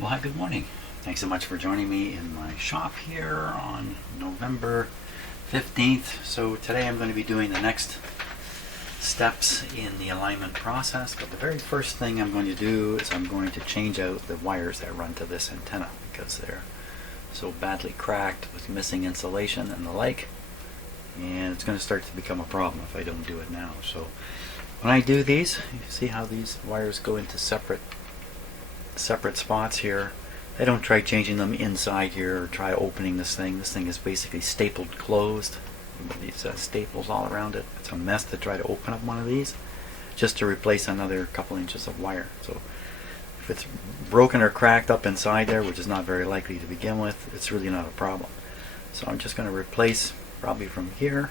Well, hi, good morning. Thanks so much for joining me in my shop here on November 15th. So today I'm going to be doing the next steps in the alignment process, but the very first thing I'm going to do is I'm going to change out the wires that run to this antenna because they're so badly cracked with missing insulation and the like, and it's going to start to become a problem if I don't do it now. So when I do these, you see how these wires go into separate spots here. I don't try changing them inside here or try opening this thing. This thing is basically stapled closed with these staples all around it. It's a mess to try to open up one of these just to replace another couple inches of wire. So if it's broken or cracked up inside there, which is not very likely to begin with, it's really not a problem. So I'm just going to replace probably from here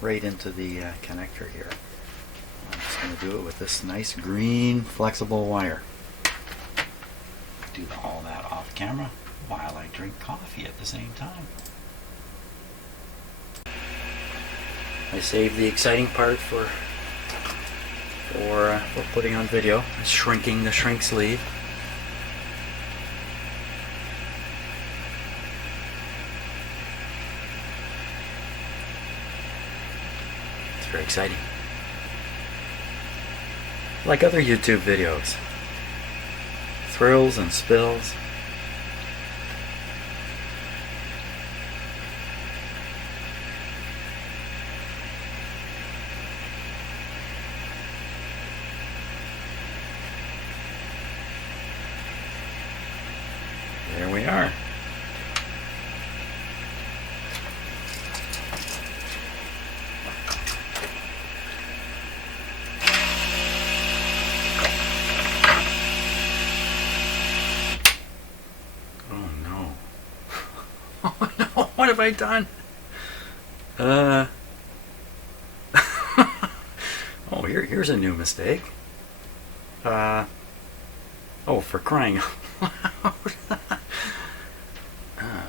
right into the connector here. I'm just going to do it with this nice green flexible wire. Do all that off camera while I drink coffee at the same time. I saved the exciting part for putting on video, shrinking the shrink sleeve. It's very exciting. Like other YouTube videos. Thrills and spills. There we are. What have I done? Oh, here's a new mistake. Oh, for crying out loud.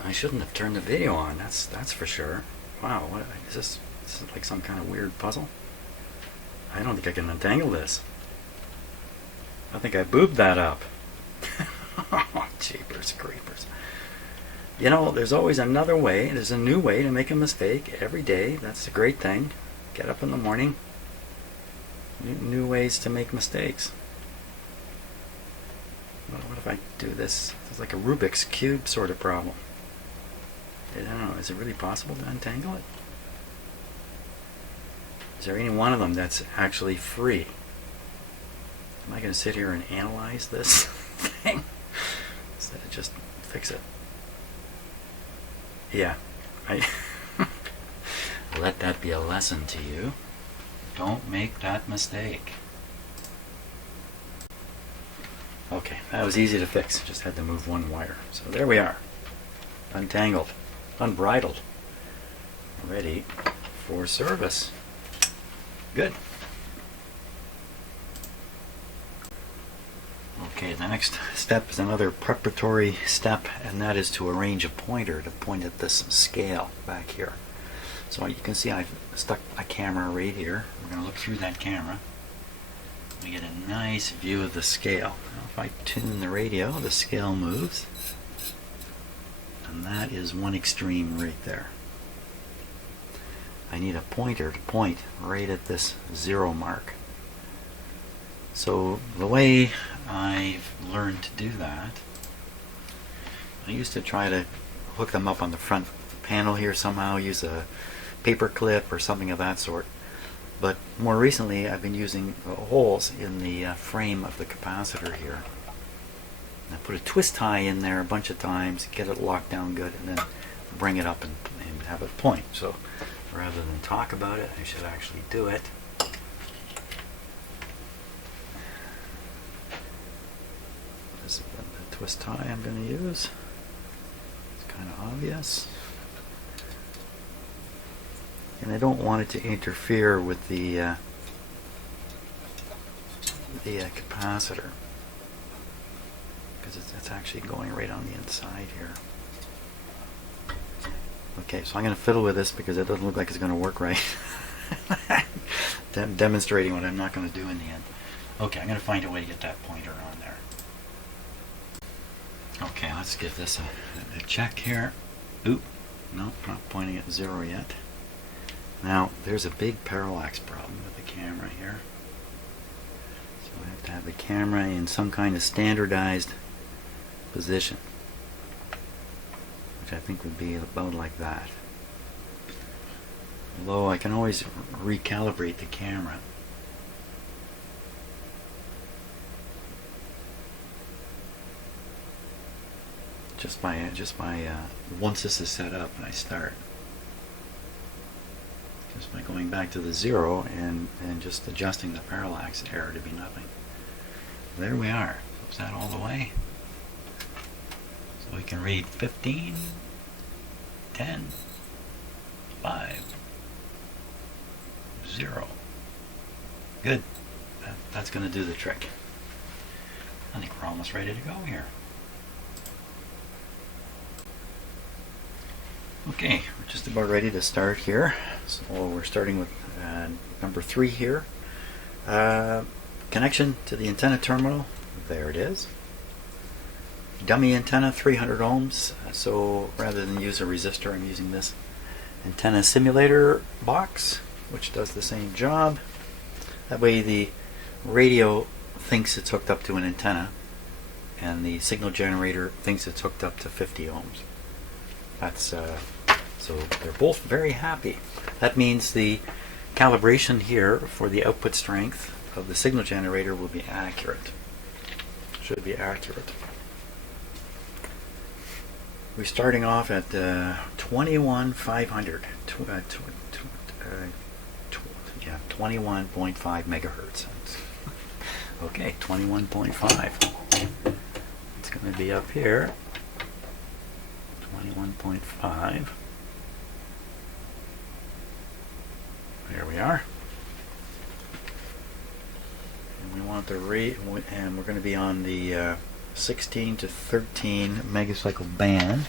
I shouldn't have turned the video on. That's for sure. Wow, what is this? This is like some kind of weird puzzle. I don't think I can untangle this. I think I boobed that up. Oh, jeepers creepers. You know, there's always another way. There's a new way to make a mistake every day. That's a great thing. Get up in the morning. New ways to make mistakes. What if I do this? It's like a Rubik's Cube sort of problem. I don't know. Is it really possible to untangle it? Is there any one of them that's actually free? Am I going to sit here and analyze this thing instead of just fix it? Yeah, let that be a lesson to you. Don't make that mistake. Okay, that was easy to fix. Just had to move one wire. So there we are. Untangled, unbridled, ready for service. Good. Okay, the next step is another preparatory step, and that is to arrange a pointer to point at this scale back here. So you can see I've stuck a camera right here. We're going to look through that camera. We get a nice view of the scale. Now if I tune the radio, the scale moves. And that is one extreme right there. I need a pointer to point right at this 0 mark. So the way I've learned to do that, I used to try to hook them up on the front panel here somehow, use a paper clip or something of that sort. But more recently I've been using holes in the frame of the capacitor here. And I put a twist tie in there a bunch of times, get it locked down good, and then bring it up and have it point. So rather than talk about it, I should actually do it. This is the twist tie I'm going to use. It's kind of obvious. And I don't want it to interfere with the capacitor, because it's actually going right on the inside here. Okay, so I'm going to fiddle with this because it doesn't look like it's going to work right. Demonstrating what I'm not going to do in the end. Okay, I'm going to find a way to get that pointer on there. Okay, let's give this a check here. Oop, nope, not pointing at 0 yet. Now, there's a big parallax problem with the camera here. So I have to have the camera in some kind of standardized position, which I think would be about like that. Although I can always recalibrate the camera. Just by once this is set up and I start. Just by going back to the 0 and just adjusting the parallax error to be nothing. There we are. Is that all the way? So we can read 15, 10, 5, 0. Good. That's going to do the trick. I think we're almost ready to go here. Okay, we're just about ready to start here. So we're starting with number 3 here. Connection to the antenna terminal. There it is. Dummy antenna, 300 ohms. So rather than use a resistor, I'm using this antenna simulator box, which does the same job. That way the radio thinks it's hooked up to an antenna, and the signal generator thinks it's hooked up to 50 ohms. That's so they're both very happy. That means the calibration here for the output strength of the signal generator will be accurate. Should be accurate. We're starting off at 21,500. 21.5 megahertz. Okay, 21.5. It's going to be up here. 21.5. There we are. And we want the rate, and we're going to be on the 16 to 13 megacycle band.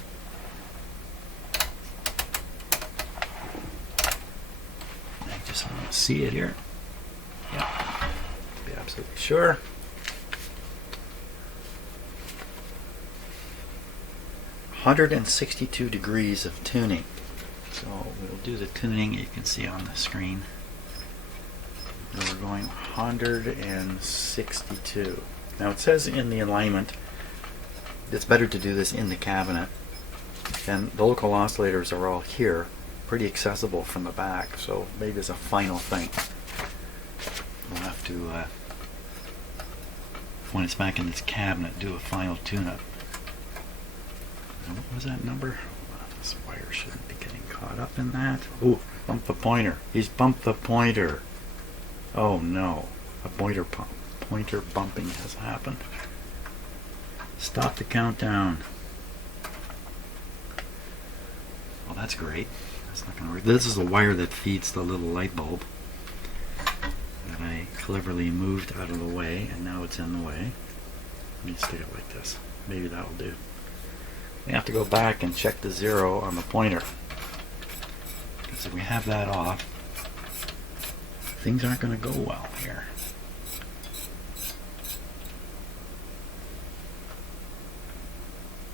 I just want to see it here. Yeah, to be absolutely sure. (162 degrees of tuning). So we'll do the tuning. You can see on the screen. And we're going 162. Now it says in the alignment it's better to do this in the cabinet, and the local oscillators are all here, pretty accessible from the back, so maybe it's a final thing. We'll have to, when it's back in this cabinet, do a final tune-up. What was that number? This wire shouldn't be getting caught up in that. Ooh, bump the pointer. He's bumped the pointer. Oh no, a pointer bumping has happened. Stop the countdown. Well, that's great. That's not going to work. This is the wire that feeds the little light bulb that I cleverly moved out of the way, and now it's in the way. Let me stick it like this. Maybe that will do. We have to go back and check the 0 on the pointer, because if we have that off, things aren't going to go well here.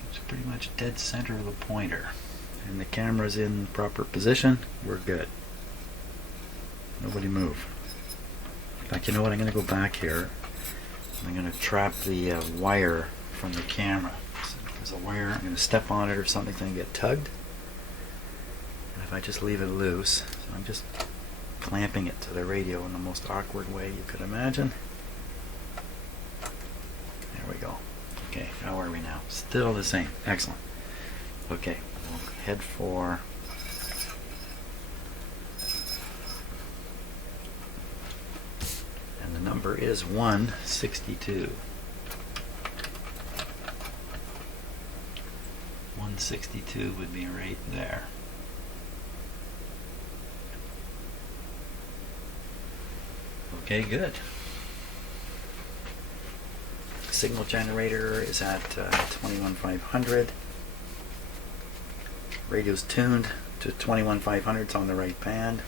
It's pretty much dead center of the pointer, and the camera's in proper position. We're good. Nobody move. In fact, you know what? I'm going to go back here. I'm going to trap the wire from the camera. So there's a wire. I'm going to step on it or something. It's going to get tugged. And if I just leave it loose, so I'm just clamping it to the radio in the most awkward way you could imagine. There we go. Okay, how are we now? Still the same. Excellent. Okay, we'll head for and the number is 162. 162 would be right there. Okay, good. Signal generator is at 21,500. Radio's tuned to 21,500. It's on the right band.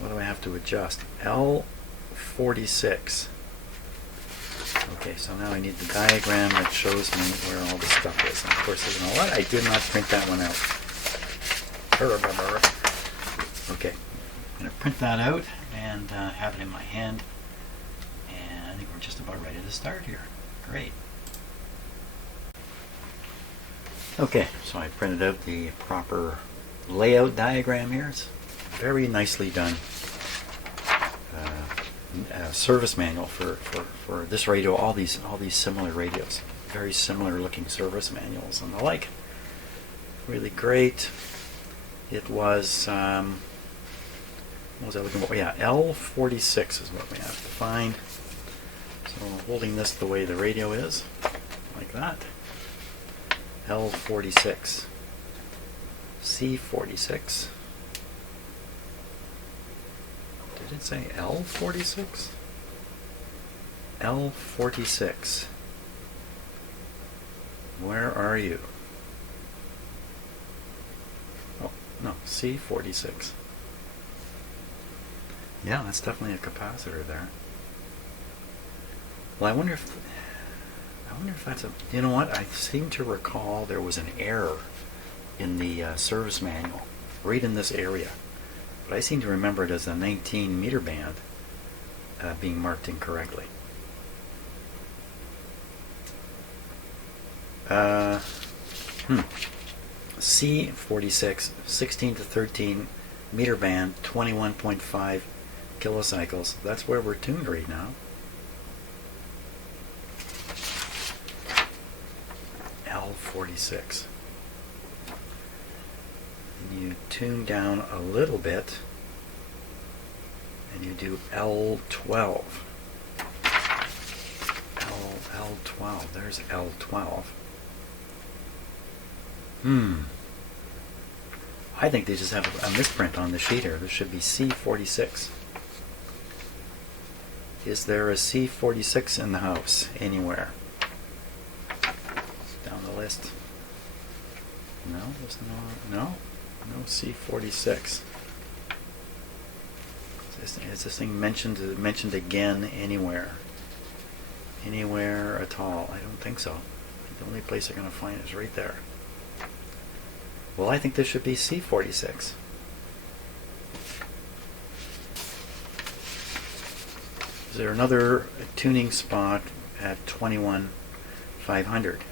What do I have to adjust? L46. Okay, so now I need the diagram that shows me where all the stuff is. And of course, you know what? I did not print that one out. Okay, I'm going to print that out and have it in my hand. And I think we're just about ready to start here. Great. Okay, so I printed out the proper layout diagram here. It's very nicely done. Service manual for this radio, all these similar radios. Very similar looking service manuals and the like. Really great. It was, what was I looking for? Yeah, L46 is what we have to find. So holding this the way the radio is, like that. L46. C46. Did it say L46? L46. Where are you? Oh, no, C46. Yeah, that's definitely a capacitor there. Well, I wonder if that's a... You know what? I seem to recall there was an error in the service manual, right in this area. But I seem to remember it as a 19 meter band being marked incorrectly. C46, 16 to 13 meter band, 21.5 kilocycles. That's where we're tuned right now. L46. And you tune down a little bit and you do L12. L12. There's L12. I think they just have a misprint on the sheet here. There should be C46. Is there a C46 in the house anywhere? Down the list. No, there's no C46. Is this thing mentioned again anywhere? Anywhere at all? I don't think so. The only place they're going to find it is right there. Well, I think this should be C46. Is there another tuning spot at 21,500?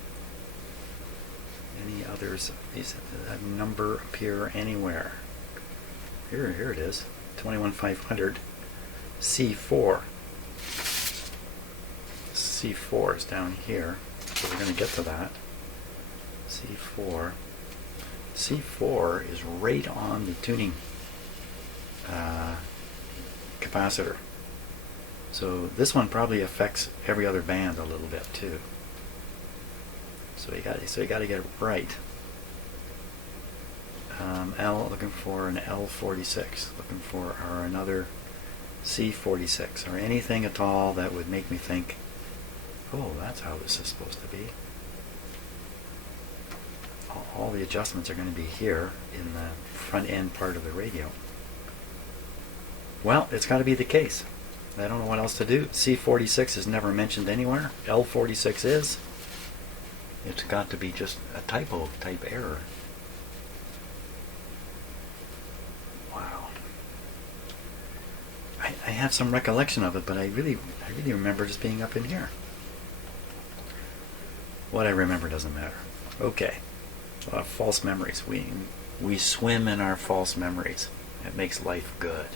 Any others? Does that number appear anywhere? Here it is. 21,500. C4. C4 is down here, so we're going to get to that. C4. C4 is right on the tuning capacitor. So this one probably affects every other band a little bit too. So you got to get it right. Looking for an L46. Looking for another C46 or anything at all that would make me think, oh, that's how this is supposed to be. All the adjustments are going to be here in the front end part of the radio. Well, it's got to be the case. I don't know what else to do. C46 is never mentioned anywhere. L46 is. It's got to be just a typo type error. Wow. I have some recollection of it, but I really remember just being up in here. What I remember doesn't matter. Okay. A lot of false memories. We swim in our false memories. It makes life good.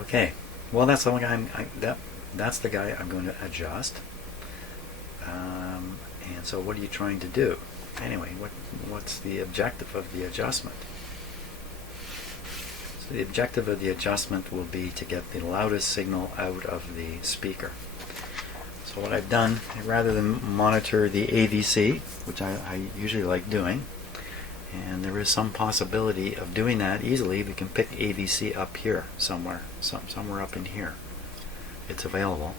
Okay. Well, that's the one guy. That's the guy I'm going to adjust. And so, what are you trying to do? Anyway, what's the objective of the adjustment? So the objective of the adjustment will be to get the loudest signal out of the speaker. So what I've done, rather than monitor the AVC, which I usually like doing, and there is some possibility of doing that easily, we can pick AVC up here somewhere up in here. It's available.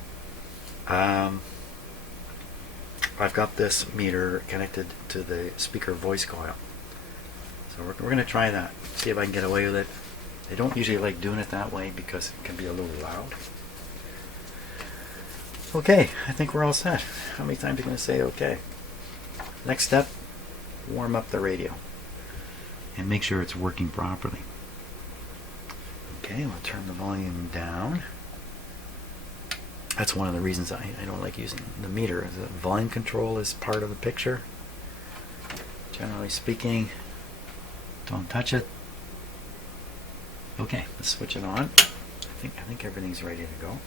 I've got this meter connected to the speaker voice coil. So we're going to try that, see if I can get away with it. I don't usually like doing it that way because it can be a little loud. Okay, I think we're all set. How many times are you going to say okay? Next step, warm up the radio and make sure it's working properly. Okay, we'll turn the volume down. That's one of the reasons I don't like using the meter. The volume control is part of the picture. Generally speaking, don't touch it. Okay, let's switch it on. I think everything's ready to go.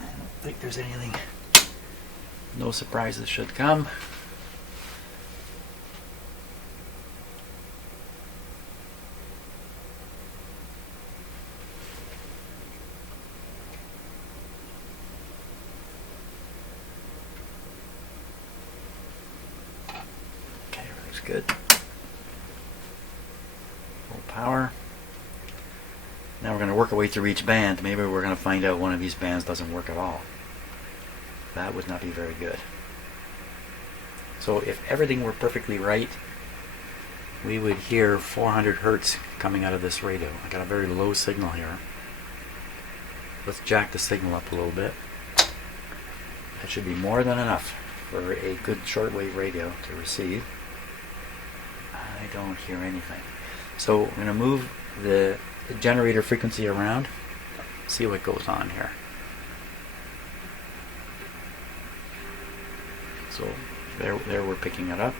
I don't think there's anything. No surprises should come. Okay, everything's good. Full power. Now we're going to work our way through each band. Maybe we're going to find out one of these bands doesn't work at all. That would not be very good. So if everything were perfectly right, we would hear 400 hertz coming out of this radio. I got a very low signal here. Let's jack the signal up a little bit. That should be more than enough for a good shortwave radio to receive. I don't hear anything. So I'm going to move the generator frequency around, see what goes on here. So there we're picking it up.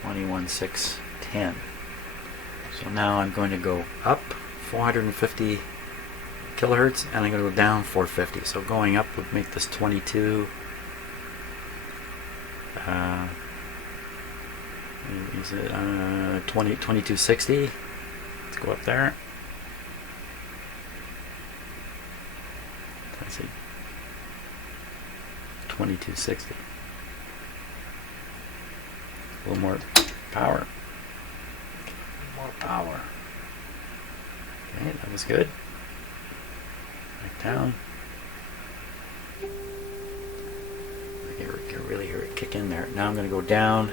21,610. So now I'm going to go up 450 kilohertz and I'm going to go down 450. So going up would make this 22. Is it 2260? Let's go up there. Let's see. 2260. A little more power. More power. Okay, that was good. Back down. I can really hear it kick in there. Now I'm going to go down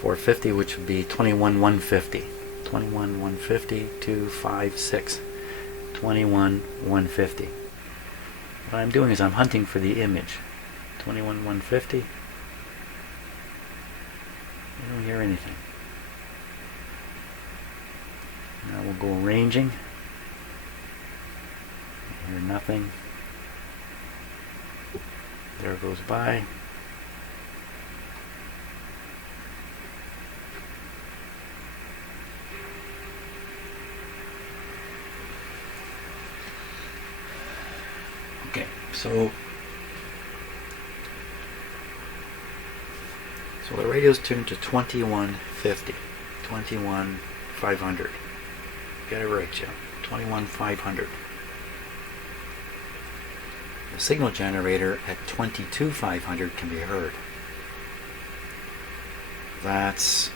450, which would be 21,150. 21,150, 256. 21,150. What I'm doing is I'm hunting for the image. 21,150. I don't hear anything. Now we'll go ranging. I hear nothing. There it goes by. Okay, so the radio's tuned to 2150, 21,500. Get it right, Jim. 21,500. The signal generator at 22,500 can be heard. That's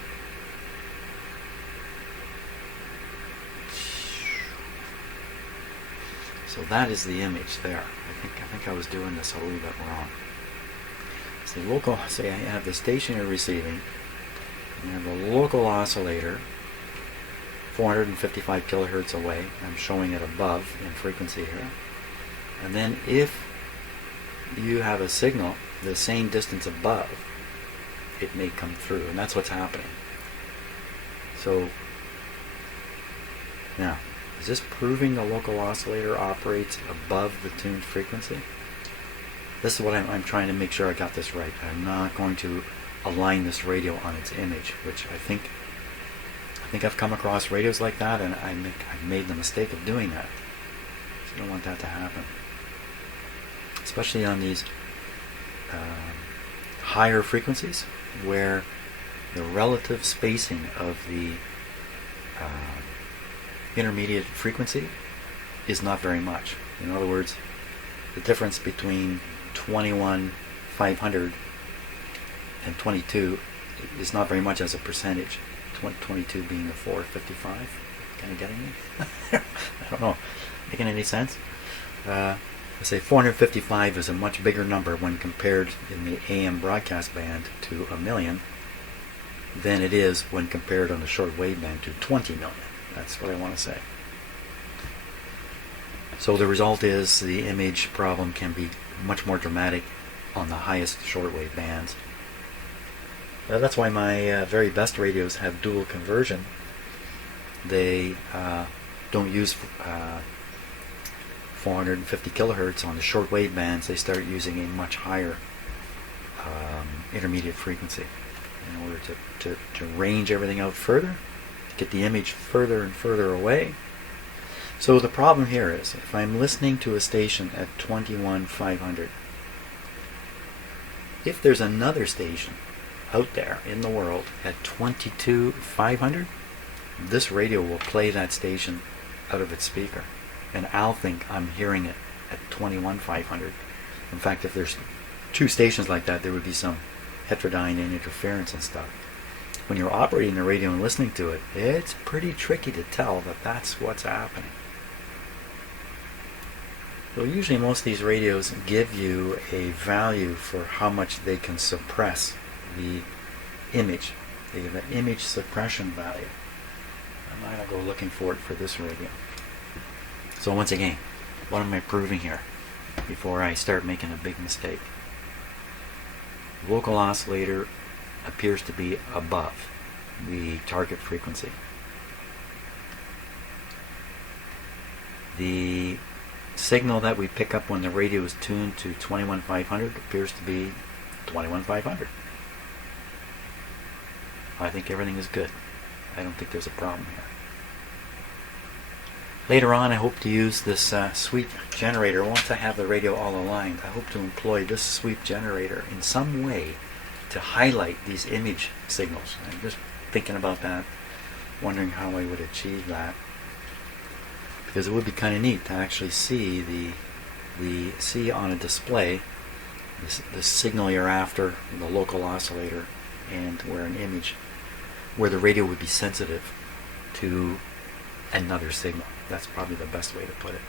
so that is the image there. I think I was doing this a little bit wrong. So local, say I have the station you're receiving, and I have a local oscillator 455 kilohertz away. I'm showing it above in frequency here. And then if you have a signal the same distance above, it may come through, and that's what's happening. So now, is this proving the local oscillator operates above the tuned frequency? This is what I'm trying to make sure I got this right. I'm not going to align this radio on its image, which I think I've come across radios like that, and I've made the mistake of doing that. So I don't want that to happen, especially on these higher frequencies where the relative spacing of the intermediate frequency is not very much. In other words, the difference between 21,500 and 22 is not very much as a percentage. 22 being a 455. Kind of getting me? I don't know. Making any sense? Let's say 455 is a much bigger number when compared in the AM broadcast band to a million than it is when compared on the short wave band to 20 million. That's what I want to say. So the result is the image problem can be much more dramatic on the highest shortwave bands. That's why my very best radios have dual conversion. They don't use 450 kilohertz on the shortwave bands. They start using a much higher intermediate frequency in order to range everything out further, to get the image further and further away. So the problem here is, if I'm listening to a station at 21,500, if there's another station out there in the world at 22,500, this radio will play that station out of its speaker, and I'll think I'm hearing it at 21,500. In fact, if there's two stations like that, there would be some heterodyne and interference and stuff. When you're operating the radio and listening to it, it's pretty tricky to tell that that's what's happening. So usually most of these radios give you a value for how much they can suppress the image. They give an image suppression value. I'm not going to go looking for it for this radio. So once again, what am I proving here before I start making a big mistake? The local oscillator appears to be above the target frequency. The signal that we pick up when the radio is tuned to 21,500 appears to be 21,500. I think everything is good. I don't think there's a problem here. Later on, I hope to use this sweep generator. Once I have the radio all aligned, I hope to employ this sweep generator in some way to highlight these image signals. I'm just thinking about that, wondering how I would achieve that. Because it would be kind of neat to actually see see on a display the signal you're after, the local oscillator, and where an image, where the radio would be sensitive to another signal. That's probably the best way to put it.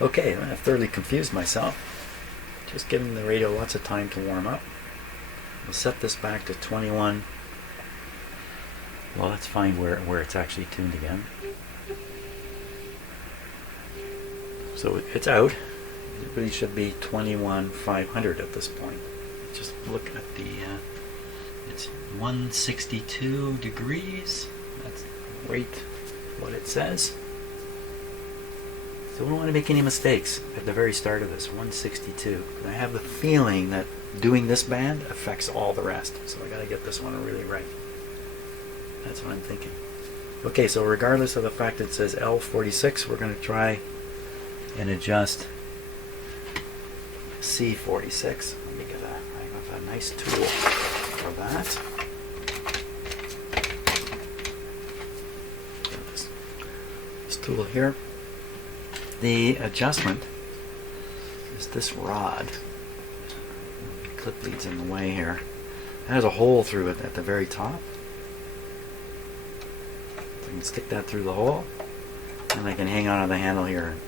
Okay, I've thoroughly confused myself. Just giving the radio lots of time to warm up. We'll set this back to 21. Well, let's find where it's actually tuned again. So it's out. It really should be 21,500 at this point. Just look at the, it's 162 degrees. That's right what it says. So we don't want to make any mistakes at the very start of this. 162. And I have the feeling that doing this band affects all the rest. So I got to get this one really right. That's what I'm thinking. Okay, so regardless of the fact that it says L46, we're going to try and adjust C46. Let me get I have a nice tool for that. This tool here. The adjustment is this rod. The clip leads in the way here. It has a hole through it at the very top. I can stick that through the hole, and I can hang on to the handle here and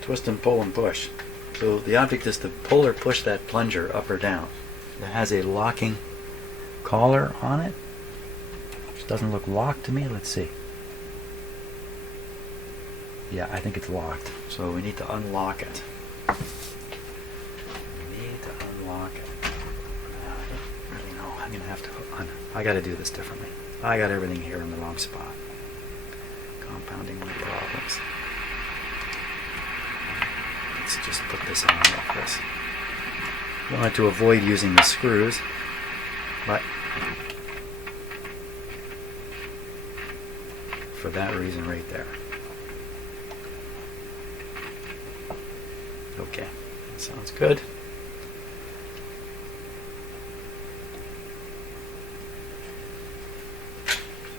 twist and pull and push. So the object is to pull or push that plunger up or down. It has a locking collar on it, which doesn't look locked to me. Let's see. Yeah, I think it's locked. So we need to unlock it. I don't really know. I'm going to have to I got to do this differently. I got everything here in the wrong spot. Compounding my problems. Let's just put this on like this. Wanted to avoid using the screws, but for that reason right there. Okay, that sounds good.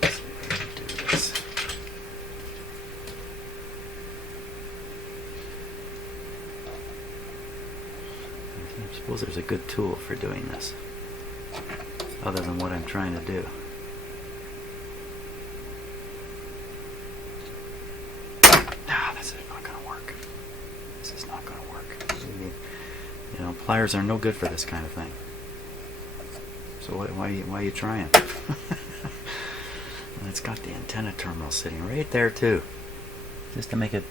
Let's see if I can do this. I suppose there's a good tool for doing this, other than what I'm trying to do. You know, pliers are no good for this kind of thing. So why are you trying? it's got the antenna terminal sitting right there too, just to make it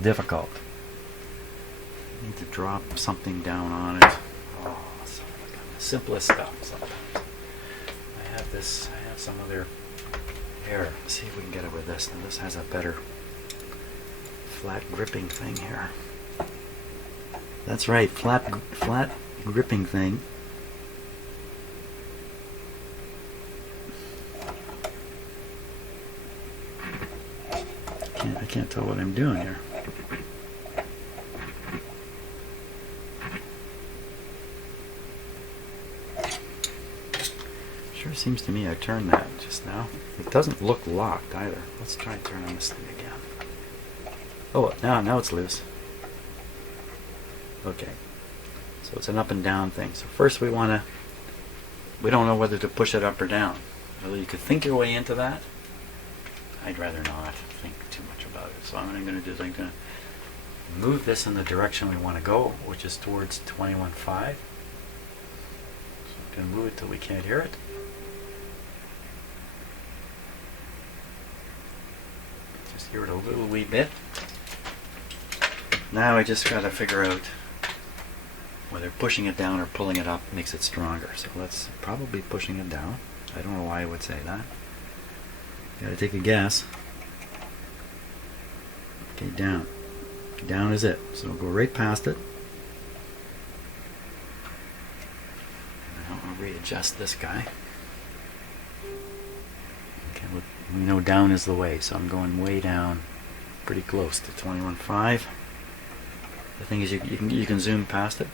difficult. I need to drop something down on it. Oh, so the simplest stuff sometimes. I have some other here. Let's see if we can get it with this. Now this has a better flat gripping thing here. That's right, flat gripping thing. I can't tell what I'm doing here. Sure seems to me I turned that just now. It doesn't look locked either. Let's try and turn on this thing again. Oh, now it's loose. Okay. So it's an up and down thing. So first we don't know whether to push it up or down. Well, you could think your way into that. I'd rather not think too much about it. So what I'm going to do is I'm going to move this in the direction we want to go, which is towards 21.5. So I'm going to move it till we can't hear it. Just hear it a little wee bit. Now I just got to figure out whether pushing it down or pulling it up makes it stronger. So let's probably pushing it down. I don't know why I would say that. Gotta take a guess. Okay, down. Down is it. So we'll go right past it. Now I'll readjust this guy. Okay, we know down is the way, so I'm going way down, pretty close to 21.5. The thing is, you can zoom past it.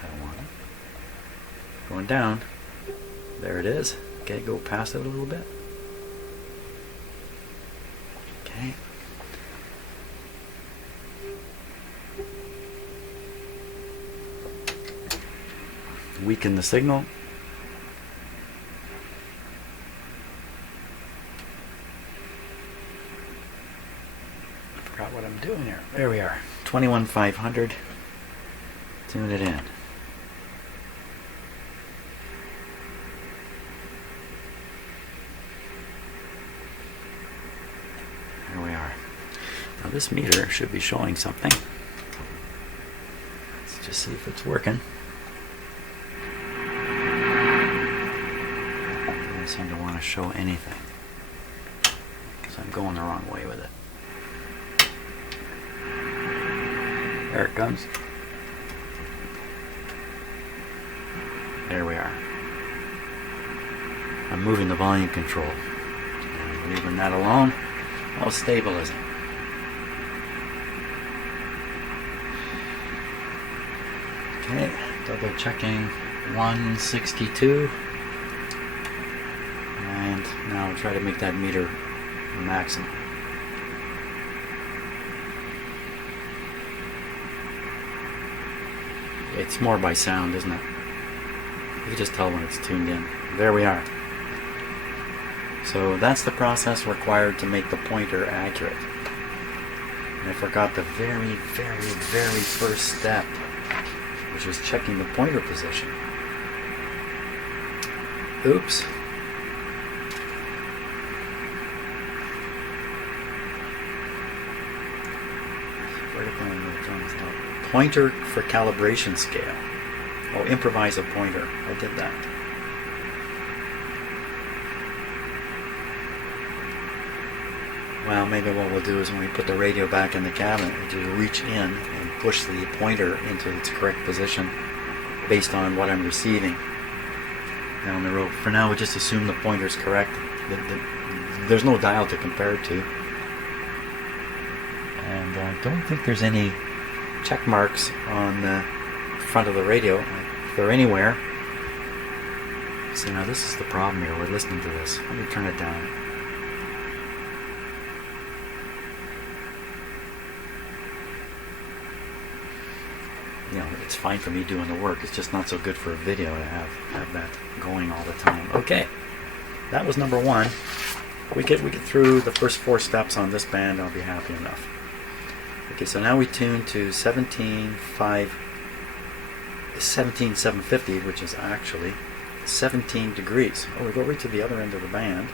I don't want it. Going down. There it is. Okay, go past it a little bit. Okay. Weaken the signal. I forgot what I'm doing here. There we are. 21,500. Tune it in. Now this meter should be showing something. Let's just see if it's working. It doesn't seem to want to show anything because I'm going the wrong way with it. There it comes. There we are. I'm moving the volume control. And leaving that alone. How stable is it? Okay, double checking 162. And now I'll try to make that meter maximum. It's more by sound, isn't it? You can just tell when it's tuned in. There we are. So that's the process required to make the pointer accurate. And I forgot the very, very, very first step, which was checking the pointer position. Oops. Pointer for calibration scale. Oh, improvise a pointer. I did that. Well, maybe what we'll do is when we put the radio back in the cabinet, we'll just reach in and push the pointer into its correct position based on what I'm receiving down the road. For now, we just assume the pointer's correct. There's no dial to compare it to. And I don't think there's any check marks on the front of the radio. If they're anywhere. See, now this is the problem here. We're listening to this. Let me turn it down. You know, it's fine for me doing the work. It's just not so good for a video to have that going all the time. Okay, that was number one. We get through the first 4 steps on this band, I'll be happy enough. Okay, so now we tune to 17.750, which is actually 17 degrees. Oh, we go right to the other end of the band.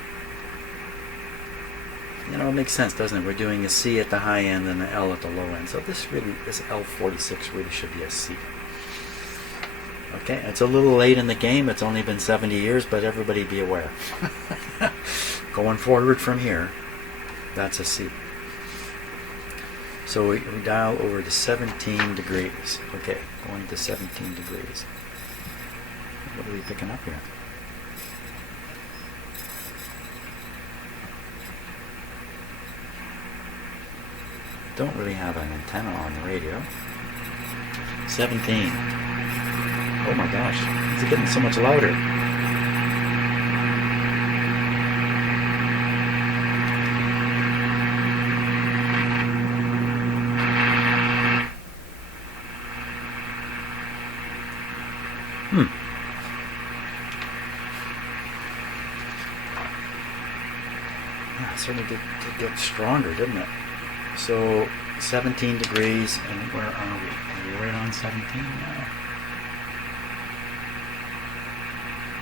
You know, it makes sense, doesn't it? We're doing a C at the high end and an L at the low end. So this L46 really should be a C. Okay, it's a little late in the game. It's only been 70 years, but everybody be aware. Going forward from here, that's a C. So we dial over to 17 degrees. Okay, going to 17 degrees. What are we picking up here? Don't really have an antenna on the radio. 17. Oh my gosh, it's getting so much louder. Yeah, it certainly did get stronger, didn't it? So 17 degrees, and where are we? Are we right on 17 now?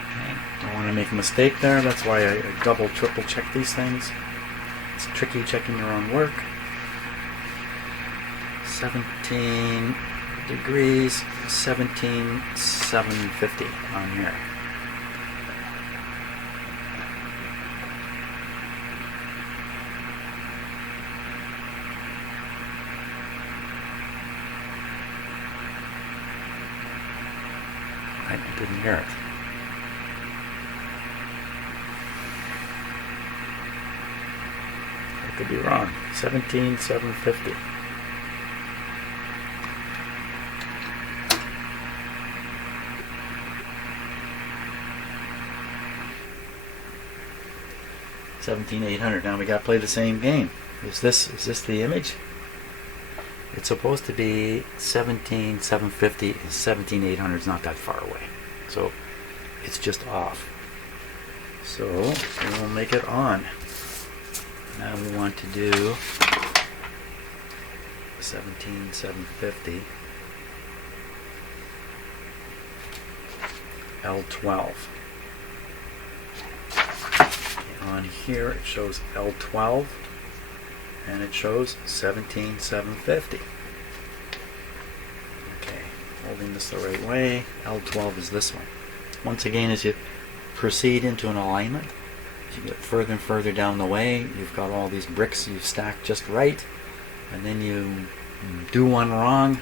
Okay. Don't want to make a mistake there. That's why I double, triple check these things. It's tricky checking your own work. 17 degrees, 17,750 on here. I didn't hear it. I could be wrong. 17,750. $17,800. Now we got to play the same game. Is this the image? It's supposed to be 17,750. 17,800 is not that far away, so it's just off. So we'll make it on. Now we want to do 17,750 L12. On here it shows L12 and it shows 17,750. Okay, holding this the right way. L12 is this one. Once again, as you proceed into an alignment, as you get further and further down the way, you've got all these bricks you've stacked just right, and then you do one wrong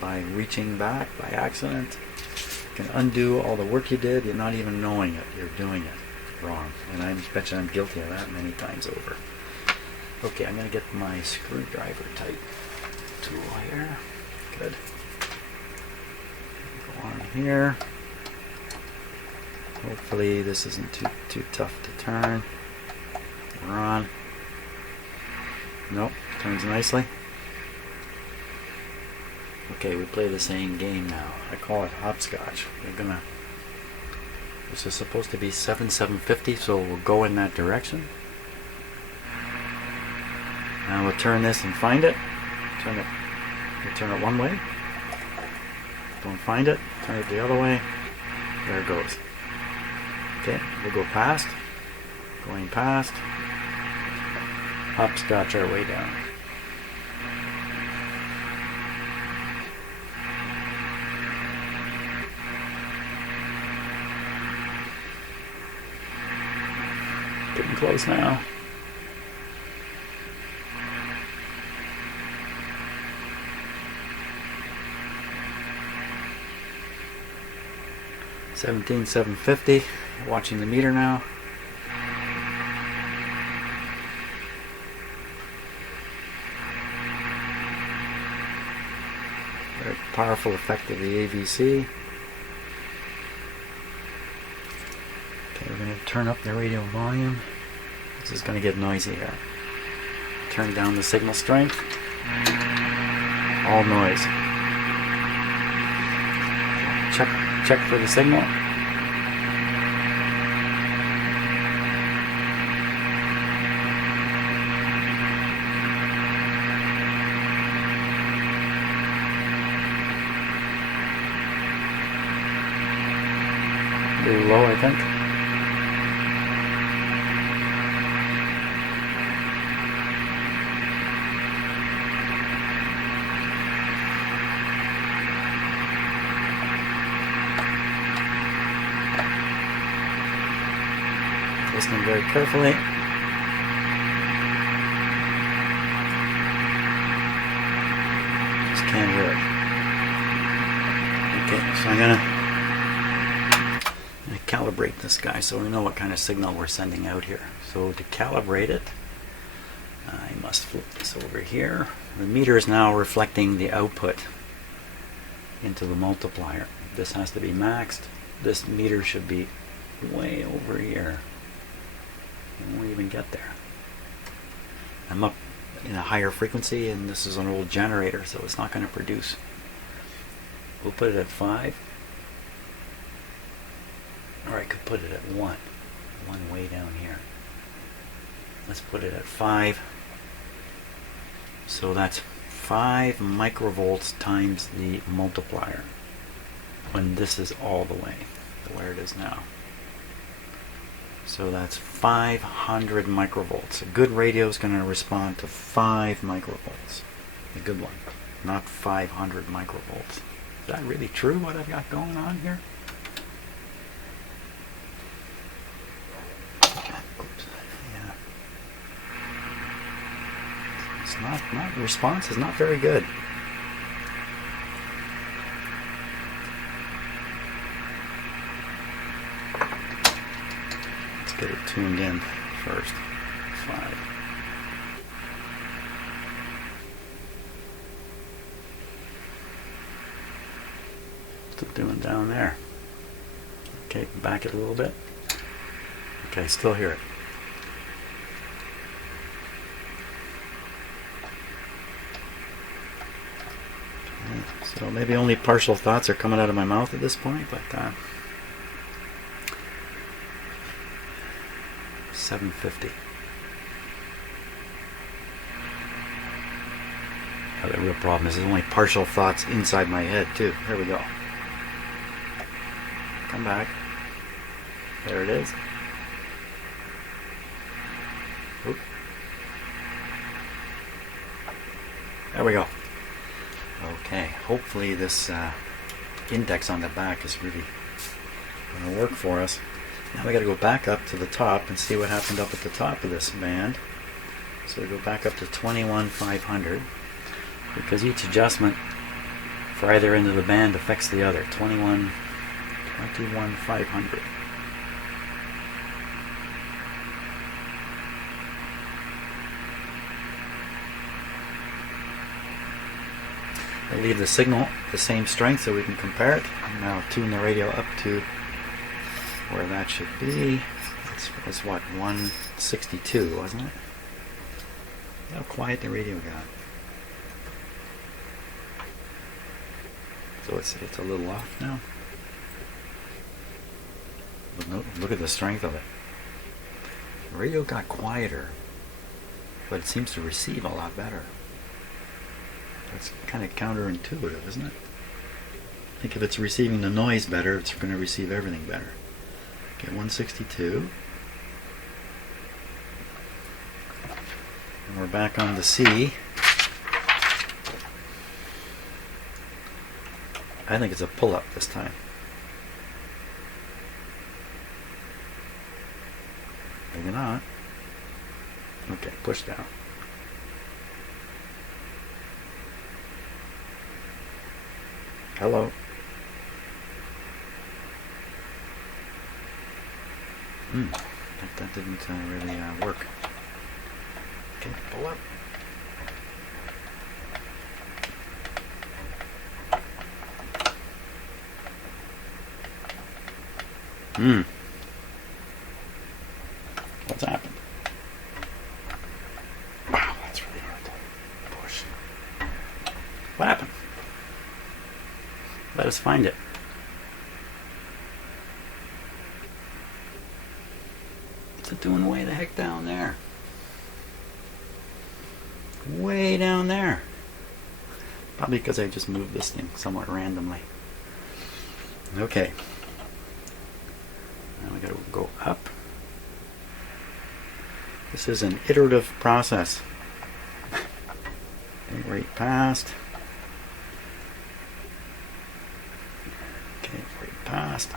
by reaching back by accident. You can undo all the work you did. You're not even knowing it. You're doing it wrong, and I bet you I'm guilty of that many times over. Okay, I'm going to get my screwdriver type tool here. Good. Go on here. Hopefully this isn't too tough to turn. We're on. Nope, turns nicely. Okay, we play the same game now. I call it hopscotch. This is supposed to be 7,750, so we'll go in that direction. Now we'll turn this and find it. We'll turn it one way. Don't find it. Turn it the other way. There it goes. Okay, we'll go past. Going past. Hopscotch our way down. Getting close now. $17,750. Watching the meter now. Very powerful effect of the AVC. Okay, we're going to turn up the radio volume. This is going to get noisy here. Turn down the signal strength. All noise. Check for the signal. Too low, I think. Listening very carefully. Just can't hear it. Okay, so I'm gonna calibrate this guy so we know what kind of signal we're sending out here. So to calibrate it, I must flip this over here. The meter is now reflecting the output into the multiplier. This has to be maxed. This meter should be way over here. It won't even get there. I'm up in a higher frequency, and this is an old generator, so it's not going to produce. We'll put it at 5. Or I could put it at 1. 1 way down here. Let's put it at 5. So that's 5 microvolts times the multiplier when this is all the way to where it is now. So that's 500 microvolts. A good radio is going to respond to 5 microvolts. A good one. Not 500 microvolts. Is that really true, what I've got going on here? Oops. Yeah. It's not the response is not very good. Get it tuned in first. 5. What's it doing down there? Okay, back it a little bit. Okay, still hear it. Okay, so maybe only partial thoughts are coming out of my mouth at this point, but 750. Oh, the real problem is there's only partial thoughts inside my head too. Here we go. Come back. There it is. Oop. There we go. Okay, hopefully this index on the back is really going to work for us. Now we got to go back up to the top and see what happened up at the top of this band. So we go back up to 21,500 because each adjustment for either end of the band affects the other. 21,500. I leave the signal the same strength so we can compare it. And now tune the radio up to where that should be. It was what, 162, wasn't it? How quiet the radio got. So it's a little off now. But no, look at the strength of it. The radio got quieter, but it seems to receive a lot better. That's kind of counterintuitive, isn't it? I think if it's receiving the noise better, it's going to receive everything better. Okay, 162. And we're back on the C. I think it's a pull-up this time. Maybe not. Okay, push down. Hello. That didn't really work. Okay, pull up. What's happened? Wow, that's really hard to push. What happened? Let us find it. What's it doing way the heck down there? Way down there. Probably because I just moved this thing somewhat randomly. Okay. Now we got to go up. This is an iterative process. Okay, right past. Okay, right past.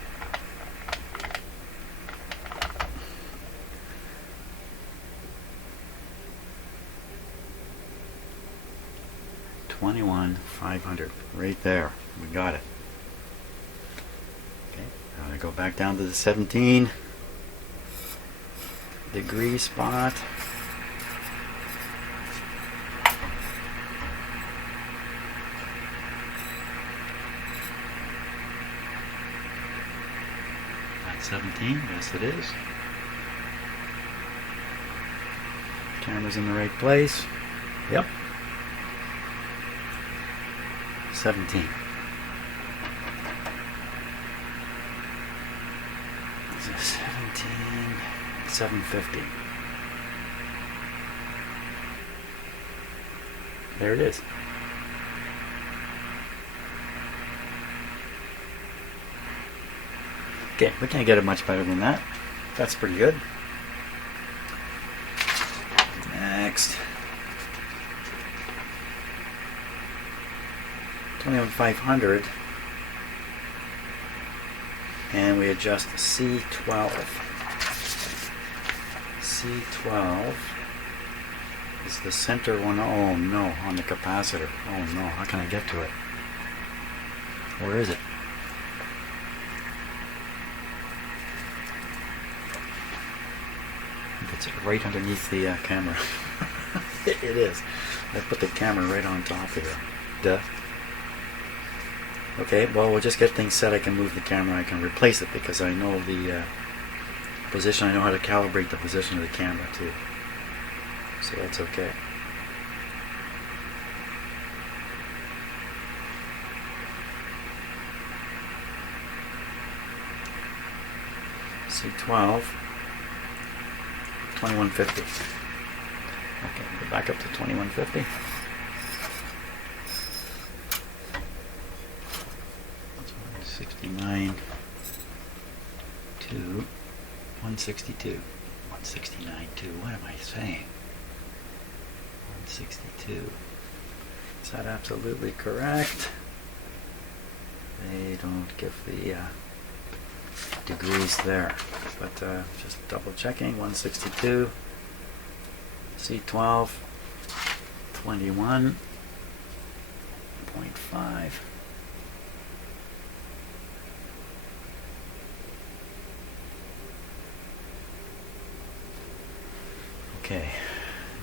$21,500 right there. We got it. Okay, now I go back down to the 17 degree spot. That's 17, yes it is. Camera's in the right place. Yep. 17. This is 17, 750. There it is. Okay, we can't get it much better than that. That's pretty good. Next. 21,500, and we adjust C12. C12 is the center one. Oh no, on the capacitor. Oh no, how can I get to it? Where is it? It's right underneath the camera. It is. I put the camera right on top here. Duh. Okay, well, we'll just get things set. I can move the camera. I can replace it because I know the position. I know how to calibrate the position of the camera too. So that's okay. C12, 2150. Okay, go back up to 2150. 69 to 162. 169 to, what am I saying? 162. Is that absolutely correct? They don't give the degrees there, but just double checking. 162, C12, 21.5. Okay,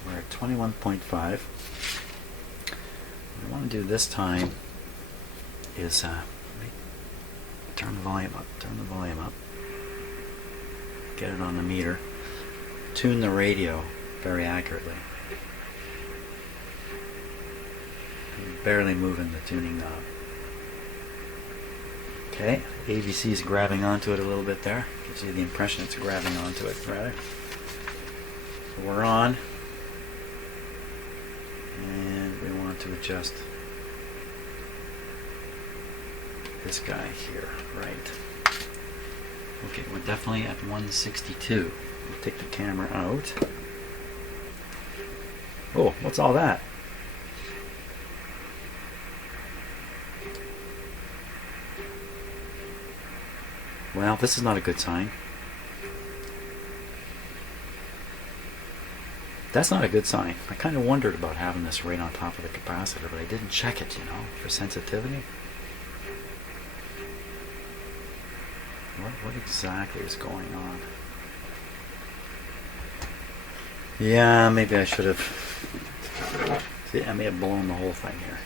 we're at 21.5. What I want to do this time is turn the volume up, get it on the meter, tune the radio very accurately. I'm barely moving the tuning knob. Okay, AVC is grabbing onto it a little bit there. Gives you the impression it's grabbing onto it, rather. So we're on, and we want to adjust this guy here, right? Okay, we're definitely at 162. We'll take the camera out. Oh, what's all that? Well, this is not a good sign. That's not a good sign. I kind of wondered about having this right on top of the capacitor, but I didn't check it, you know, for sensitivity. What exactly is going on? Yeah, maybe I should have... See, I may have blown the whole thing here.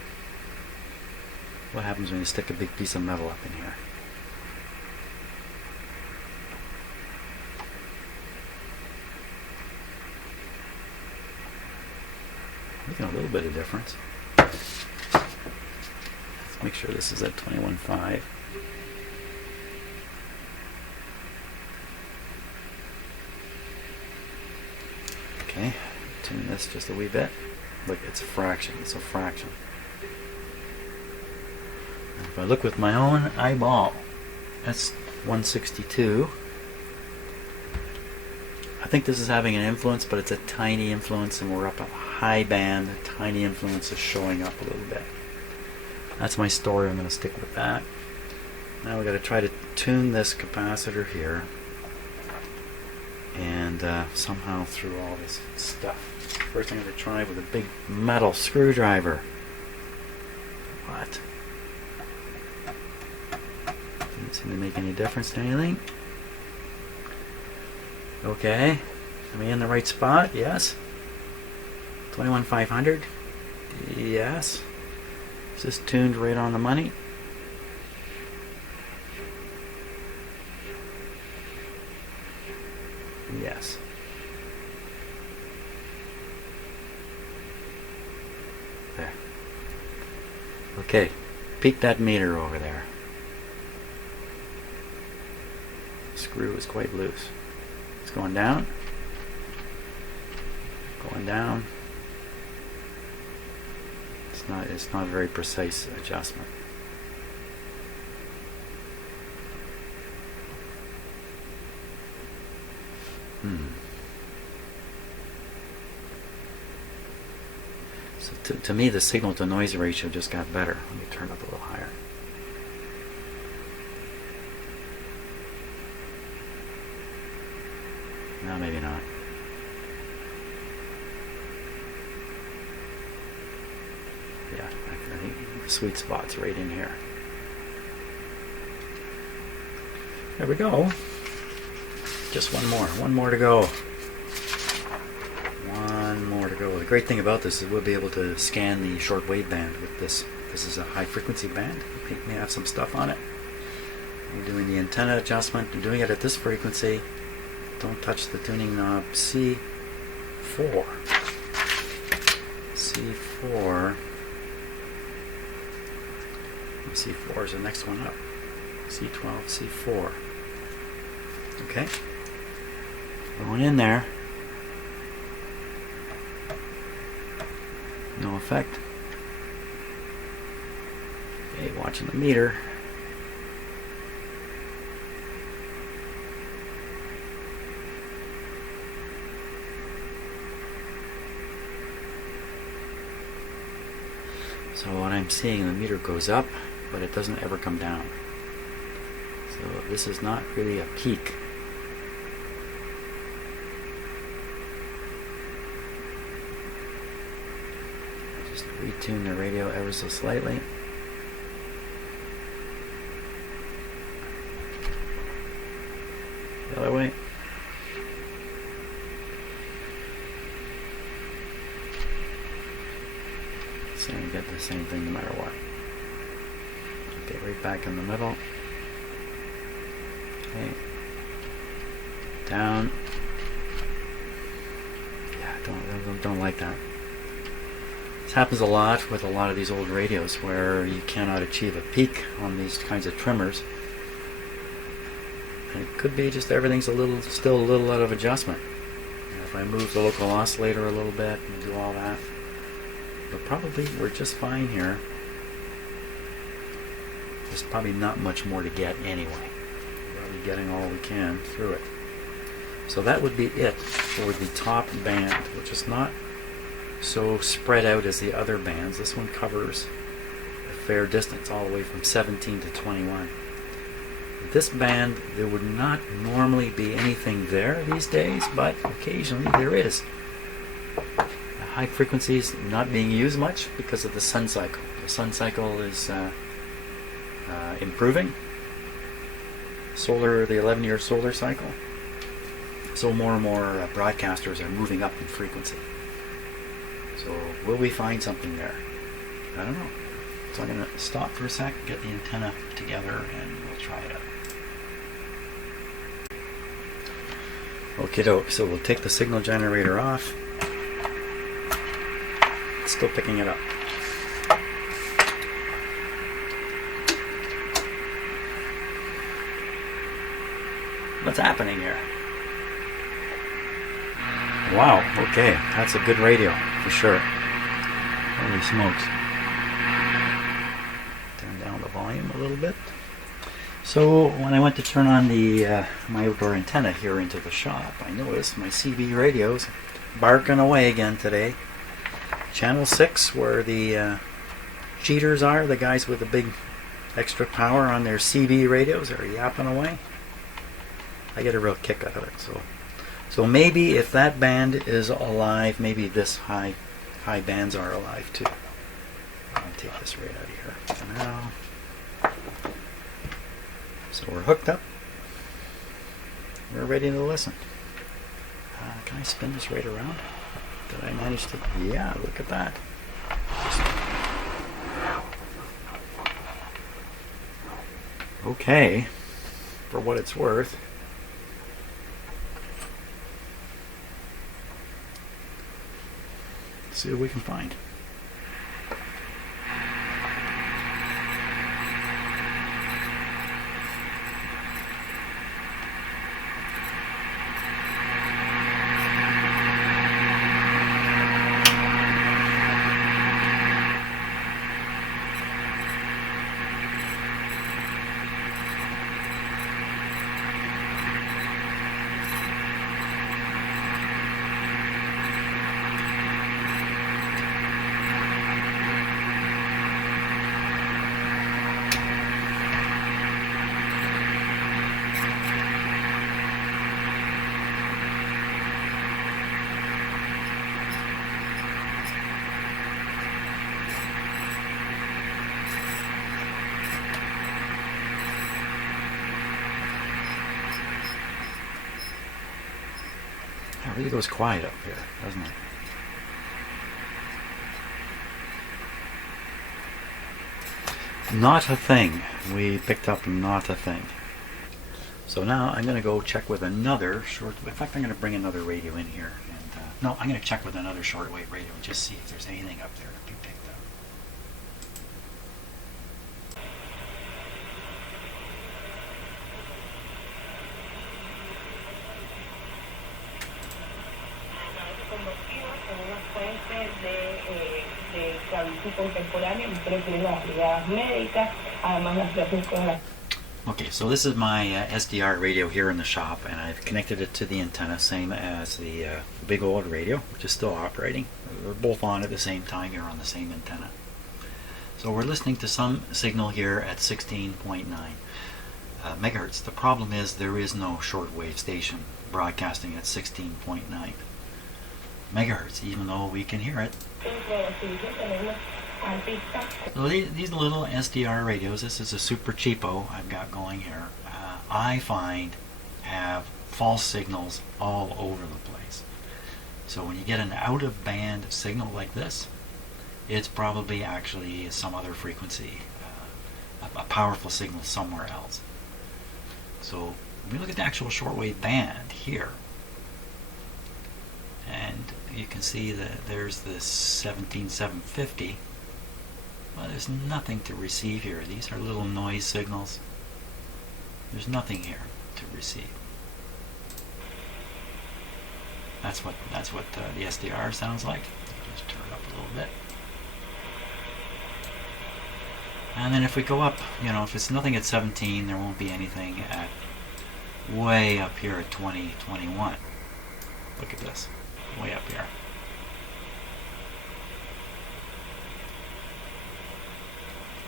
What happens when you stick a big piece of metal up in here? Making a little bit of difference. Let's make sure this is at 21.5. Okay, tune this just a wee bit. Look, it's a fraction. It's a fraction. If I look with my own eyeball, that's 162. I think this is having an influence, but it's a tiny influence, and we're up a high band. A tiny influence is showing up a little bit. That's my story. I'm going to stick with that. Now we've got to try to tune this capacitor here, and somehow through all this stuff. First I'm going to try with a big metal screwdriver. What? Didn't seem to make any difference to anything. Okay. Am I in the right spot? Yes. 21,500? Yes. Is this tuned right on the money? Yes. There. Okay. Peek that meter over there. The screw is quite loose. It's going down. Going down. It's not a very precise adjustment. So to me, the signal to noise ratio just got better. Let me turn it up a little higher. No, maybe not. Yeah, I think the sweet spot's right in here. There we go. Just one more to go. One more to go. The great thing about this is we'll be able to scan the shortwave band with this. This is a high frequency band. It may have some stuff on it. We're doing the antenna adjustment and doing it at this frequency. Don't touch the tuning knob. C4. C4. C4 is the next one up. C12, C4. Okay. Going in there. No effect. Okay, watching the meter. So what I'm seeing, the meter goes up, but it doesn't ever come down. So this is not really a peak. Just retune the radio ever so slightly. The other way. So you get the same thing no matter what. Okay, right back in the middle. Okay. Down. Yeah, don't like that. This happens a lot with a lot of these old radios where you cannot achieve a peak on these kinds of trimmers. And it could be just everything's still a little out of adjustment. If I move the local oscillator a little bit and do all that, but probably we're just fine here. There's probably not much more to get anyway. We're probably getting all we can through it. So that would be it for the top band, which is not so spread out as the other bands. This one covers a fair distance, all the way from 17 to 21. This band, there would not normally be anything there these days, but occasionally there is. The high frequencies not being used much because of the sun cycle. The sun cycle is improving. The 11-year solar cycle. So more and more broadcasters are moving up in frequency. So will we find something there? I don't know. So I'm going to stop for a sec, get the antenna together, and we'll try it out. Okay, so we'll take the signal generator off. It's still picking it up. What's happening here? Wow, okay, that's a good radio, for sure. Holy smokes. Turn down the volume a little bit. So when I went to turn on the my outdoor antenna here into the shop, I noticed my CB radios barking away again today. Channel 6, where the cheaters are, the guys with the big extra power on their CB radios, are yapping away. I get a real kick out of it. So maybe if that band is alive, maybe this high bands are alive too. I'll take this right out of here for now. So we're hooked up. We're ready to listen. Can I spin this right around? Did I manage to? Yeah, look at that. Okay, for what it's worth. Let's see what we can find. It really goes quiet up here, doesn't it? Not a thing. We picked up not a thing. So now I'm going to go check with another shortwave. In fact, I'm going to bring another radio in here. And no, I'm going to check with another shortwave radio and just see if there's anything up there to be picked up. Okay, so this is my SDR radio here in the shop, and I've connected it to the antenna, same as the big old radio, which is still operating. We're both on at the same time here on the same antenna. So we're listening to some signal here at 16.9 megahertz. The problem is there is no shortwave station broadcasting at 16.9 megahertz, even though we can hear it. So these little SDR radios, this is a super cheapo I've got going here, I find have false signals all over the place. So when you get an out of band signal like this, it's probably actually some other frequency, a powerful signal somewhere else. So when we look at the actual shortwave band here, and you can see that there's this 17750. Well, there's nothing to receive here. These are little noise signals. There's nothing here to receive. That's what the SDR sounds like. Just turn it up a little bit. And then if we go up, you know, if it's nothing at 17, there won't be anything at way up here at 20, 21. Look at this, way up here.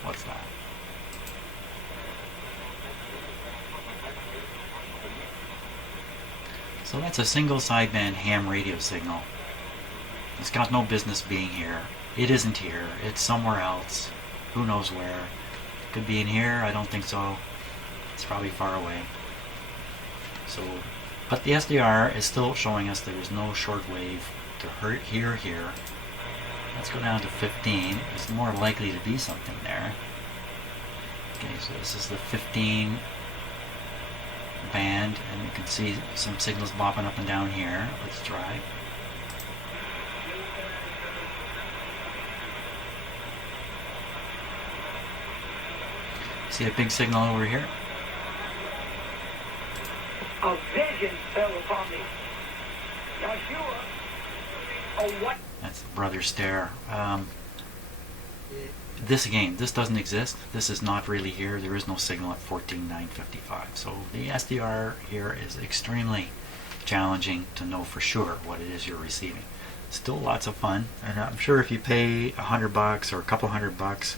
What's that? So that's a single sideband ham radio signal. It's got no business being here. It isn't here. It's somewhere else. Who knows where? Could be in here. I don't think so. It's probably far away. So, but the SDR is still showing us there is no shortwave to hear here. Let's go down to 15. It's more likely to be something there. Okay, so this is the 15 band, and you can see some signals bopping up and down here. Let's try. See a big signal over here? A vision fell upon me. Yeshua, a what? That's the brother stare. this again, this doesn't exist. This is not really here. There is no signal at 14,955. So the SDR here is extremely challenging to know for sure what it is you're receiving. Still lots of fun, and I'm sure if you pay $100 or a couple $100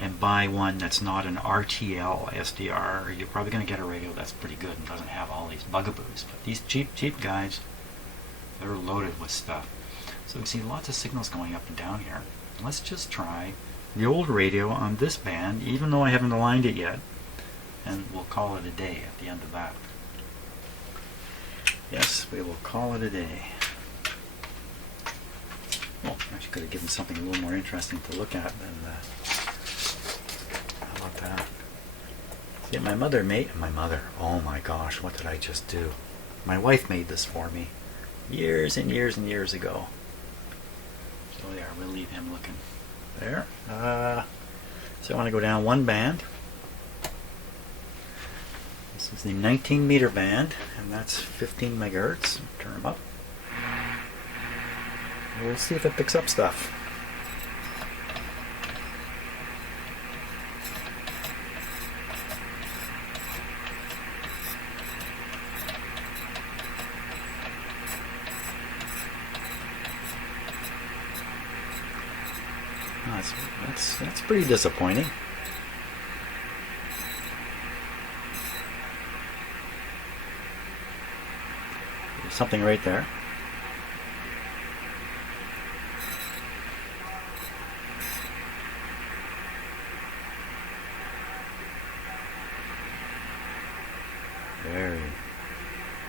and buy one that's not an RTL SDR, you're probably going to get a radio that's pretty good and doesn't have all these bugaboos. But these cheap guys, they're loaded with stuff. So we see lots of signals going up and down here. Let's just try the old radio on this band, even though I haven't aligned it yet, and we'll call it a day at the end of that. Yes, we will call it a day. Well, I could have given something a little more interesting to look at than how about that? See, my mother, oh my gosh, what did I just do? My wife made this for me years and years and years ago. So there, we'll leave him looking there. So I want to go down one band. This is the 19 meter band, and that's 15 megahertz. Turn them up. We'll see if it picks up stuff. That's pretty disappointing. There's something right there.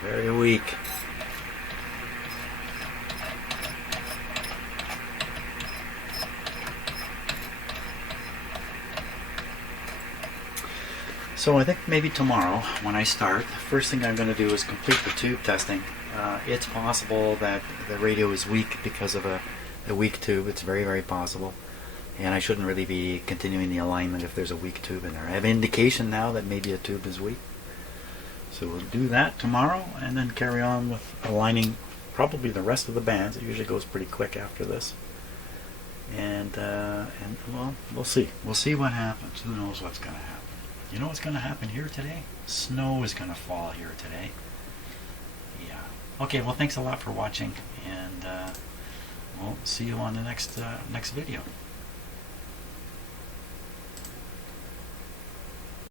Very weak. So I think maybe tomorrow when I start, the first thing I'm going to do is complete the tube testing. It's possible that the radio is weak because of a weak tube. It's very possible. And I shouldn't really be continuing the alignment if there's a weak tube in there. I have an indication now that maybe a tube is weak. So we'll do that tomorrow and then carry on with aligning probably the rest of the bands. It usually goes pretty quick after this. And well, we'll see. We'll see what happens. Who knows what's going to happen. You know what's going to happen here today? Snow is going to fall here today. Yeah. Okay, well, thanks a lot for watching, and we'll see you on the next video.